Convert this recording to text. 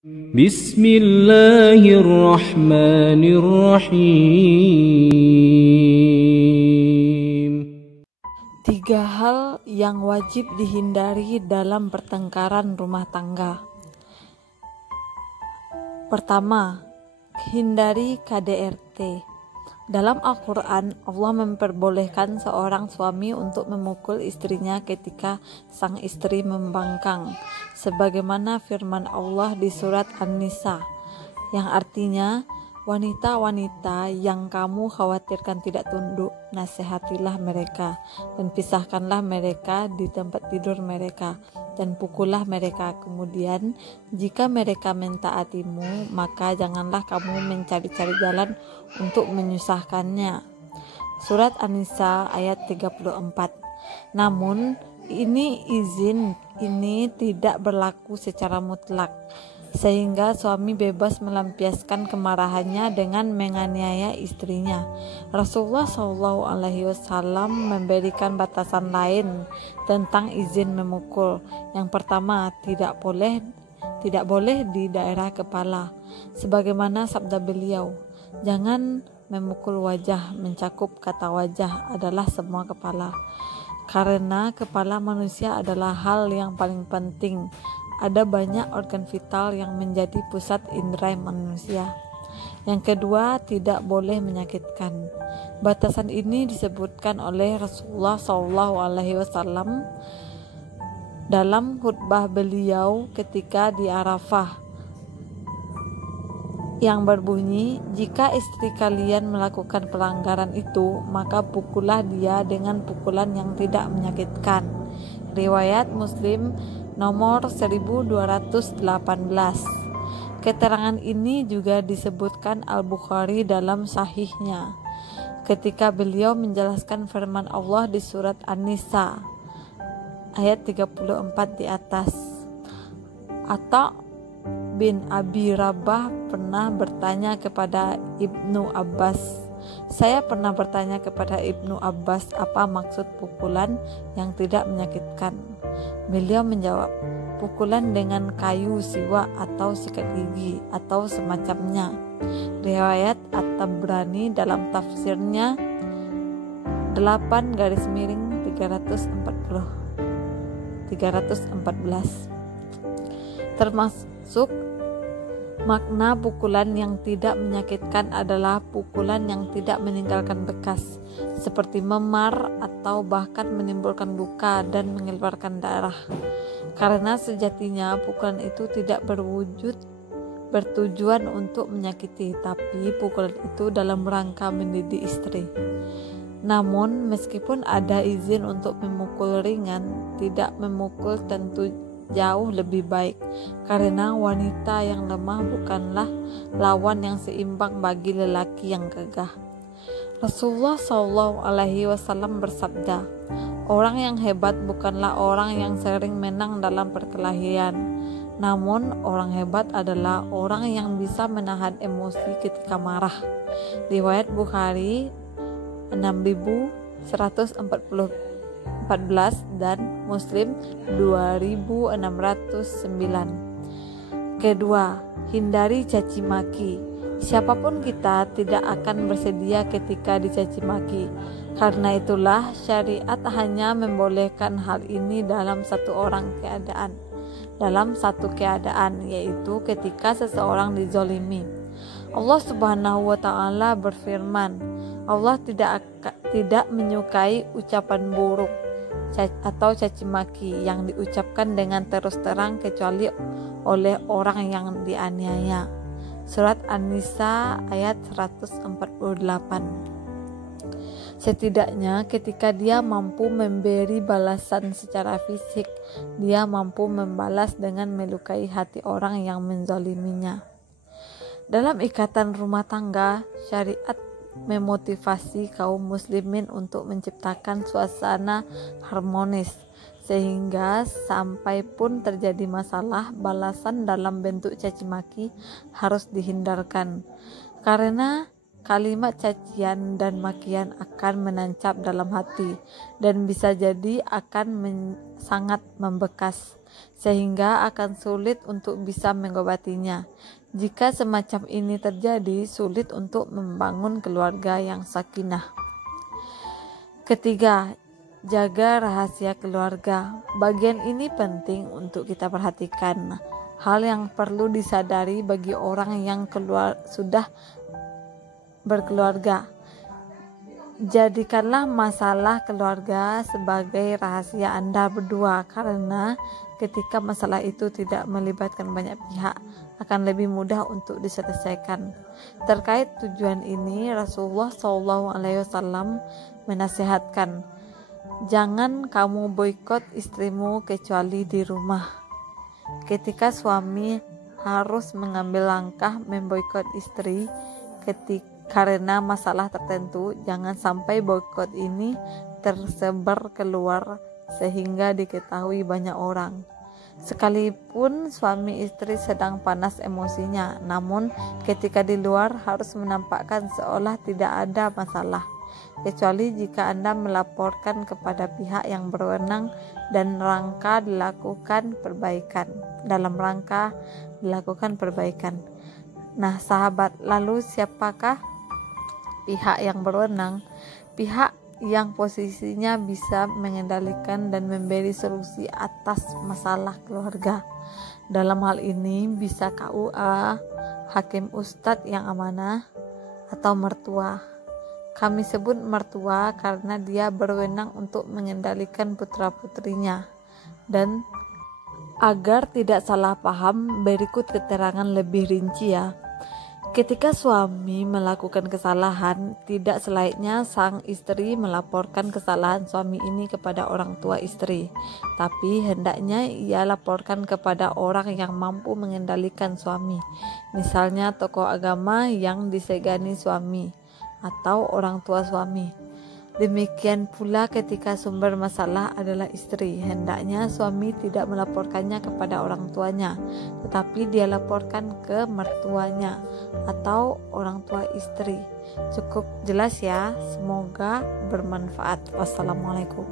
Bismillahirrahmanirrahim. 3 hal yang wajib dihindari dalam pertengkaran rumah tangga. Pertama, hindari KDRT. Dalam Al-Quran, Allah memperbolehkan seorang suami untuk memukul istrinya ketika sang istri membangkang, sebagaimana firman Allah di surat An-Nisa, yang artinya, wanita-wanita yang kamu khawatirkan tidak tunduk, nasihatilah mereka dan pisahkanlah mereka di tempat tidur mereka dan pukullah mereka. Kemudian jika mereka mentaatimu, maka janganlah kamu mencari-cari jalan untuk menyusahkannya. Surat An-Nisa ayat 34. Namun izin ini tidak berlaku secara mutlak, sehingga suami bebas melampiaskan kemarahannya dengan menganiaya istrinya. Rasulullah SAW memberikan batasan lain tentang izin memukul. Yang pertama, tidak boleh di daerah kepala, sebagaimana sabda beliau, jangan memukul wajah. Mencakup kata wajah adalah semua kepala, karena kepala manusia adalah hal yang paling penting. Ada banyak organ vital yang menjadi pusat indera manusia. Yang kedua, tidak boleh menyakitkan. Batasan ini disebutkan oleh Rasulullah SAW dalam khutbah beliau ketika di Arafah, yang berbunyi, jika istri kalian melakukan pelanggaran itu, maka pukullah dia dengan pukulan yang tidak menyakitkan. Riwayat Muslim nomor 1218. Keterangan ini juga disebutkan Al-Bukhari dalam sahihnya ketika beliau menjelaskan firman Allah di surat An-Nisa ayat 34 di atas. Atta bin Abi Rabah pernah bertanya kepada Ibnu Abbas, saya pernah bertanya kepada Ibnu Abbas apa maksud pukulan yang tidak menyakitkan. Beliau menjawab, pukulan dengan kayu siwak atau sikat gigi atau semacamnya. Riwayat At-Tabrani dalam tafsirnya 8-314. Termasuk makna pukulan yang tidak menyakitkan adalah pukulan yang tidak meninggalkan bekas, seperti memar atau bahkan menimbulkan luka dan mengeluarkan darah. Karena sejatinya pukulan itu tidak bertujuan untuk menyakiti, tapi pukulan itu dalam rangka mendidik istri. Namun meskipun ada izin untuk memukul ringan, tidak memukul tentu jauh lebih baik, karena wanita yang lemah bukanlah lawan yang seimbang bagi lelaki yang gagah. Rasulullah SAW bersabda, orang yang hebat bukanlah orang yang sering menang dalam perkelahian, namun orang hebat adalah orang yang bisa menahan emosi ketika marah. Riwayat Bukhari 6114 dan Muslim 2609. Kedua, hindari caci maki. Siapapun kita tidak akan bersedia ketika dicaci maki. Karena itulah syariat hanya membolehkan hal ini dalam satu keadaan, yaitu ketika seseorang dizolimi. Allah Subhanahu wa Ta'ala berfirman, Allah tidak menyukai ucapan buruk atau caci maki yang diucapkan dengan terus terang kecuali oleh orang yang dianiaya. Surat An-Nisa ayat 148. Setidaknya ketika dia mampu memberi balasan secara fisik, dia mampu membalas dengan melukai hati orang yang menzaliminya. Dalam ikatan rumah tangga, syariat memotivasi kaum muslimin untuk menciptakan suasana harmonis, sehingga sampai pun terjadi masalah, balasan dalam bentuk caci maki harus dihindarkan. Karena kalimat cacian dan makian akan menancap dalam hati dan bisa jadi akan sangat membekas, sehingga akan sulit untuk bisa mengobatinya. Jika semacam ini terjadi, sulit untuk membangun keluarga yang sakinah. Ketiga, jaga rahasia keluarga. Bagian ini penting untuk kita perhatikan. Hal yang perlu disadari bagi orang yang sudah berkeluarga. Jadikanlah masalah keluarga sebagai rahasia Anda berdua, karena ketika masalah itu tidak melibatkan banyak pihak, akan lebih mudah untuk diselesaikan. Terkait tujuan ini, Rasulullah SAW menasihatkan, jangan kamu boikot istrimu kecuali di rumah. Ketika suami harus mengambil langkah memboikot istri karena masalah tertentu, jangan sampai boikot ini tersebar keluar sehingga diketahui banyak orang. Sekalipun suami istri sedang panas emosinya, namun ketika di luar harus menampakkan seolah tidak ada masalah, kecuali jika Anda melaporkan kepada pihak yang berwenang dan dalam rangka dilakukan perbaikan. Nah, sahabat, lalu siapakah pihak yang berwenang? Pihak yang posisinya bisa mengendalikan dan memberi solusi atas masalah keluarga. Dalam hal ini bisa KUA, hakim ustadz yang amanah, atau mertua. Kami sebut mertua karena dia berwenang untuk mengendalikan putra-putrinya. Dan agar tidak salah paham, berikut keterangan lebih rinci ya. Ketika suami melakukan kesalahan, tidak selayaknya sang istri melaporkan kesalahan suami ini kepada orang tua istri, tapi hendaknya ia laporkan kepada orang yang mampu mengendalikan suami, misalnya tokoh agama yang disegani suami atau orang tua suami. Demikian pula ketika sumber masalah adalah istri, hendaknya suami tidak melaporkannya kepada orang tuanya, tetapi dia laporkan ke mertuanya atau orang tua istri. Cukup jelas ya, semoga bermanfaat. Wassalamualaikum.